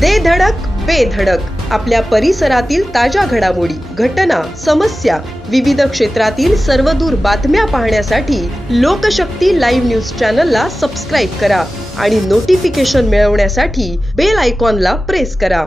दे धडक बेधडक आपल्या परिसरातील ताज्या घडामोडी, घटना, समस्या, विविध क्षेत्रातील सर्वदूर बातम्या पाहण्यासाठी लोकशक्ती लाईव्ह न्यूज चॅनलला सबस्क्राईब करा आणि नोटिफिकेशन मिळवण्यासाठी बेल आयकॉनला प्रेस करा।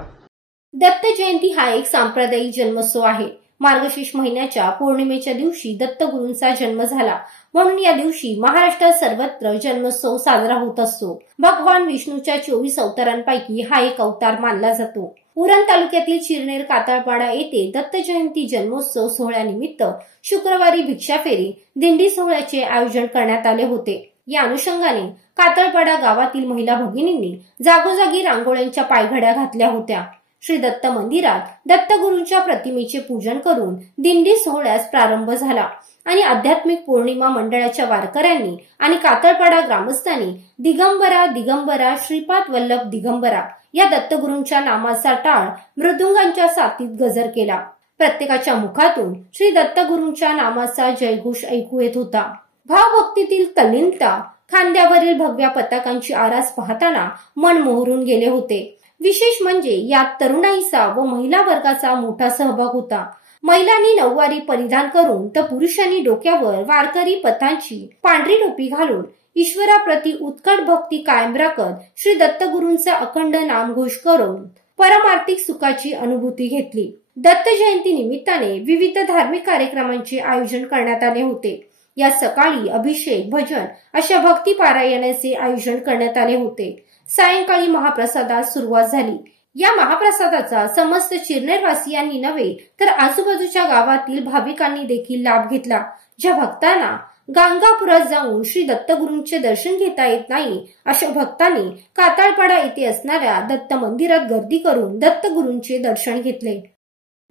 दत्त जयंती हा एक सांप्रदायिक जन्मोत्सव आहे। मार्गशीर्ष महिन्याच्या पौर्णिमेच्या दिवशी दत्तगुरूंचा जन्म झाला, म्हणून या दिवशी महाराष्ट्रात सर्वत्र जन्मोत्सव साजरा होत असतो। भगवान विष्णूच्या 24 अवतारांपैकी हा एक अवतार मानला जातो। उरण तालुक्यातील चिरनेर कातळपाडा येथे दत्त जयंती जन्मोत्सव सोहळ्यानिमित्त शुक्रवारी भिक्षा फेरी दिंडी सोहळ्याचे आयोजन करण्यात आले होते। या अनुषंगाने कातळपाडा गावातील महिला भगिनींनी जागोजागी रांगोळ्यांच्या पायघड्या घातल्या होत्या। श्री दत्त मंदिरात दत्तगुरूंच्या प्रतिमेचे पूजन करून दिंडी सोहळ्यास प्रारंभ झाला आणि आध्यात्मिक पौर्णिमा मंडळाच्या वारकऱ्यांनी आणि कातळपाडा ग्रामस्थांनी दिगंबरा दिगंबरा श्रीपाद वल्लभ दिगंबरा या दत्तगुरूंच्या नामाचा टाळ मृदुंगांच्या साथीत गजर केला। प्रत्येकाच्या मुखातून श्री दत्तगुरूंच्या नामाचा जयघोष ऐकू येत होता। भावभक्तीतील तल्लीनता, खांद्यावरील भगव्या पताकांची आरास पाहताना मन मोहरून गेले होते। विशेष म्हणजे यात तरुणाईचा व महिला वर्गाचा मोठा सहभाग होता। महिलांनी नऊवारी परिधान करून तर पुरुषांनी डोक्यावर वारकरी पथांची पांढरी टोपी घालून ईश्वराप्रती उत्कट भक्ती कायम राखत श्री दत्तगुरूंचा अखंड नामघोष करून परमार्थिक सुखाची अनुभूती घेतली। दत्त जयंती निमित्ताने विविध धार्मिक कार्यक्रमांचे आयोजन करण्यात आले होते। या सकाळी अभिषेक, भजन अशा भक्ती पारायणाचे आयोजन करण्यात आले होते। सायंकाळी महाप्रसादास सुरुवात झाली। या महाप्रसादाचा समस्त चिरनेरवासियांनी नव्हे तर आजूबाजूच्या गावातील भाविकांनी देखील लाभ घेतला। ज्या भक्तांना गाणगापुरात जाऊन श्री दत्तगुरूंचे दर्शन घेता येत नाही, अशा भक्तांनी कातळपाडा येथे असणाऱ्या दत्त मंदिरात गर्दी करून दत्तगुरूंचे दर्शन घेतले।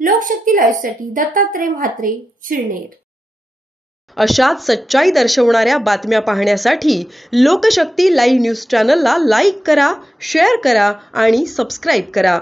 लोकशक्ती लाईव्हसाठी दत्तात्रय म्हात्रे, चिरनेर। अशाच सच्चाई दर्शवणाऱ्या बातम्या पाहण्यासाठी लोकशक्ती लाईव्ह न्यूज चॅनलला लाईक करा, शेअर करा आणि सबस्क्राईब करा।